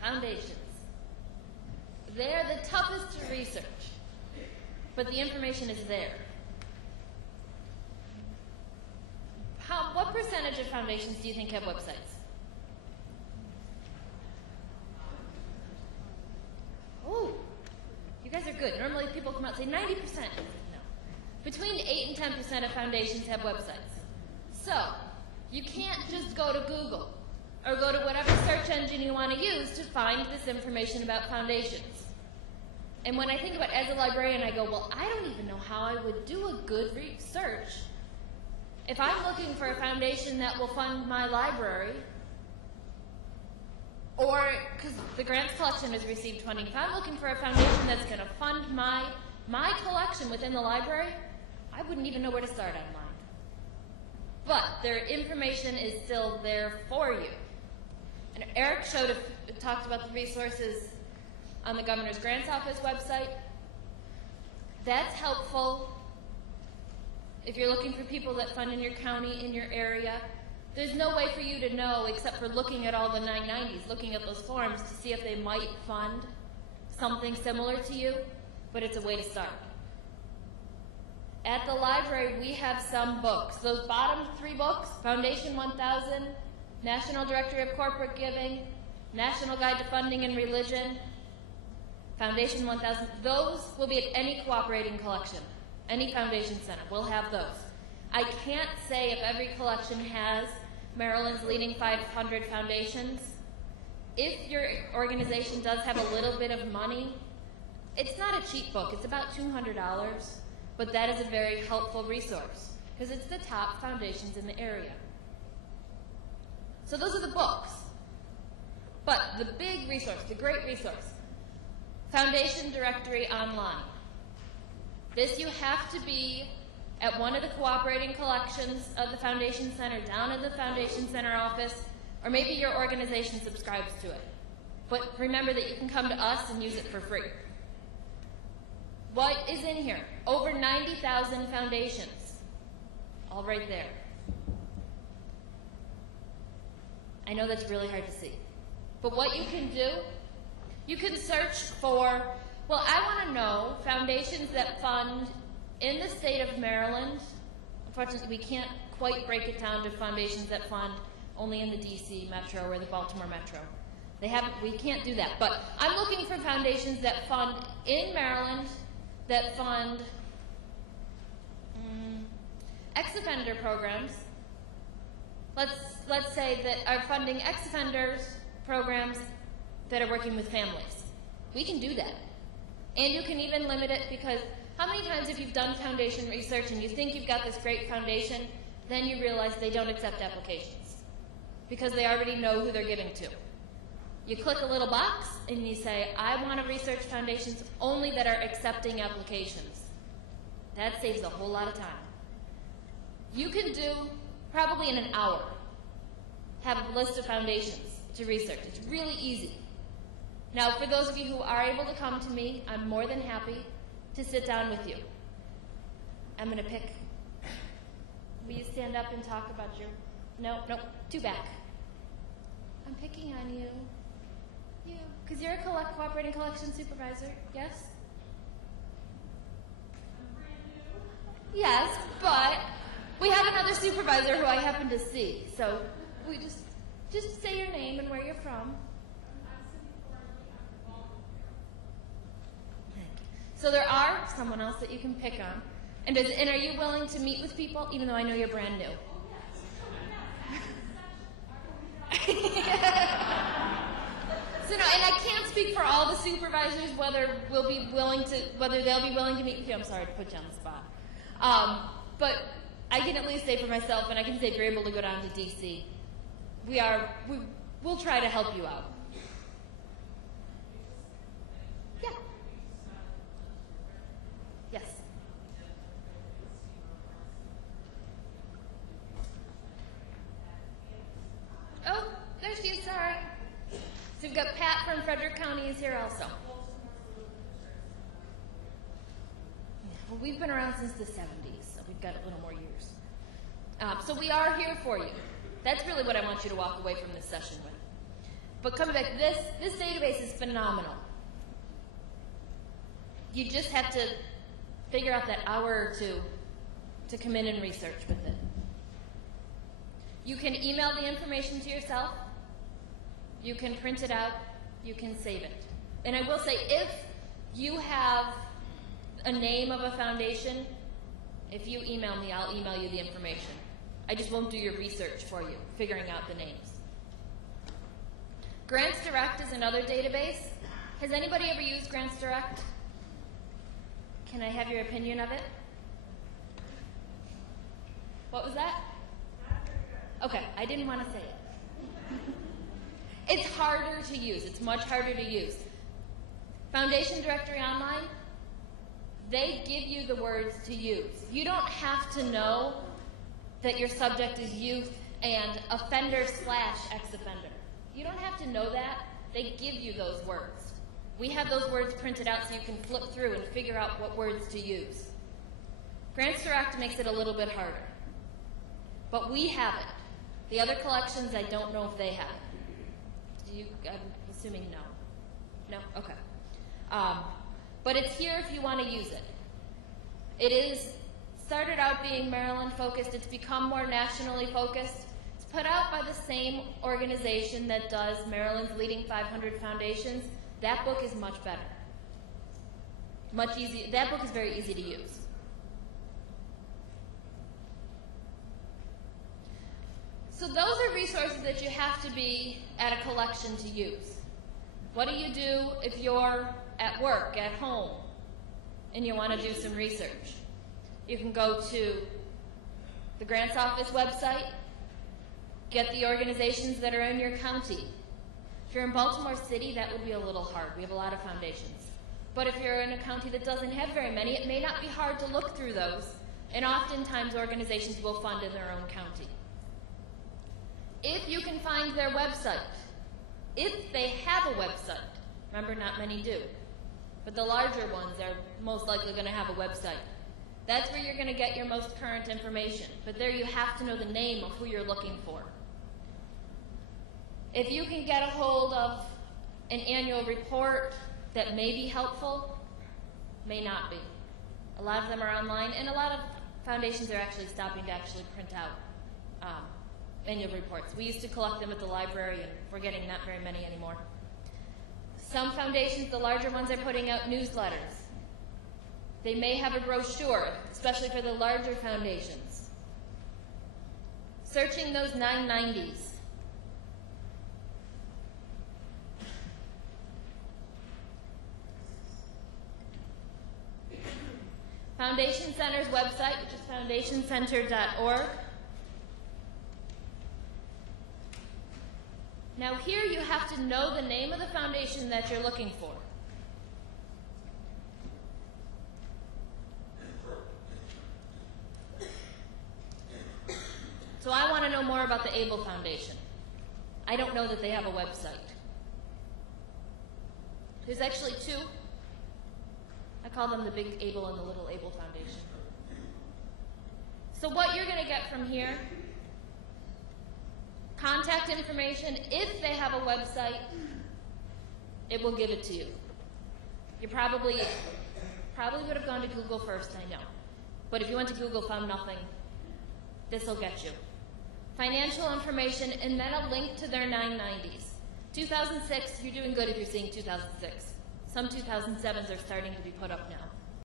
Foundations. They're the toughest to research, but the information is there. What percentage of foundations do you think have websites? Oh, you guys are good. Normally people come out and say 90%. No. Between 8 and 10% of foundations have websites. So, you can't just go to Google or go to whatever search engine you want to use to find this information about foundations. And when I think about it as a librarian, I go, well, I don't even know how I would do a good research if I'm looking for a foundation that will fund my library, or because the grants collection has received funding, if I'm looking for a foundation that's going to fund my collection within the library, I wouldn't even know where to start online. But their information is still there for you. And Eric talked about the resources on the Governor's Grants Office website. That's helpful if you're looking for people that fund in your county, in your area. There's no way for you to know except for looking at all the 990s, looking at those forms to see if they might fund something similar to you, but it's a way to start. At the library, we have some books. Those bottom 3 books, Foundation 1000, National Directory of Corporate Giving, National Guide to Funding and Religion, Foundation 1000, those will be at any cooperating collection. Any foundation center will have those. I can't say if every collection has Maryland's leading 500 foundations. If your organization does have a little bit of money, it's not a cheap book. It's about $200, but that is a very helpful resource because it's the top foundations in the area. So those are the books. But the big resource, the great resource, Foundation Directory Online. This you have to be at one of the cooperating collections of the Foundation Center, down in the Foundation Center office, or maybe your organization subscribes to it. But remember that you can come to us and use it for free. What is in here? Over 90,000 foundations. All right there. I know that's really hard to see. But what you can do, you can search for, well, I want to know foundations that fund in the state of Maryland. Unfortunately, we can't quite break it down to foundations that fund only in the D.C. metro or the Baltimore metro. We can't do that. But I'm looking for foundations that fund in Maryland, that fund ex-offender programs. Let's say that are funding ex-offenders programs that are working with families. We can do that. And you can even limit it because how many times if you've done foundation research and you think you've got this great foundation, then you realize they don't accept applications because they already know who they're giving to. You click a little box and you say, I want to research foundations only that are accepting applications. That saves a whole lot of time. You can do, probably in an hour, have a list of foundations to research. It's really easy. Now, for those of you who are able to come to me, I'm more than happy to sit down with you. I'm going to pick. Will you stand up and talk about your... No, two back. I'm picking on you. You. Because you're a cooperating collection supervisor, yes? I'm brand new. Yes, but we have another supervisor who I happen to see. So we just say your name and where you're from. So there are someone else that you can pick on. And are you willing to meet with people, even though I know you're brand new? So no, and I can't speak for all the supervisors whether they'll be willing to meet with you. I'm sorry to put you on the spot. But I can at least say for myself, and I can say if you're able to go down to DC, we'll try to help you out. Yeah. Yes. Oh, there she is, sorry. So we've got Pat from Frederick County is here also. Well, we've been around since the 70s, so we've got a little more years. So we are here for you. That's really what I want you to walk away from this session with. But coming back, this database is phenomenal. You just have to figure out that hour or two to come in and research with it. You can email the information to yourself. You can print it out. You can save it. And I will say, if you have a name of a foundation, if you email me, I'll email you the information. I just won't do your research for you, figuring out the names. Grants Direct is another database. Has anybody ever used Grants Direct? Can I have your opinion of it? What was that? Okay, I didn't want to say it. It's harder to use. It's much harder to use. Foundation Directory Online, they give you the words to use. You don't have to know that your subject is youth and offender/ex-offender. You don't have to know that. They give you those words. We have those words printed out so you can flip through and figure out what words to use. Grants Direct makes it a little bit harder. But we have it. The other collections, I don't know if they have it. I'm assuming no. No? Okay. But it's here if you want to use it. It is started out being Maryland focused. It's become more nationally focused. It's put out by the same organization that does Maryland's Leading 500 Foundations. That book is much better. Much easier. That book is very easy to use. So those are resources that you have to be at a collection to use. What do you do if you're at work, at home, and you want to do some research? You can go to the Grants Office website, get the organizations that are in your county. If you're in Baltimore City, that would be a little hard. We have a lot of foundations. But if you're in a county that doesn't have very many, it may not be hard to look through those, and oftentimes organizations will fund in their own county. If you can find their website, if they have a website, remember not many do, but the larger ones are most likely going to have a website. That's where you're going to get your most current information, but there you have to know the name of who you're looking for. If you can get a hold of an annual report that may be helpful, may not be. A lot of them are online, and a lot of foundations are actually stopping to actually print out annual reports. We used to collect them at the library, and we're getting not very many anymore. Some foundations, the larger ones, are putting out newsletters. They may have a brochure, especially for the larger foundations. Searching those 990s. Foundation Center's website, which is foundationcenter.org. Now here you have to know the name of the foundation that you're looking for. So I want to know more about the Able Foundation. I don't know that they have a website. There's actually two. I call them the Big Able and the Little Able Foundation. So what you're going to get from here, contact information. If they have a website, it will give it to you. You probably would have gone to Google first, I know. But if you went to Google, found nothing, this will get you. Financial information, and then a link to their 990s. 2006, you're doing good if you're seeing 2006. Some 2007s are starting to be put up now.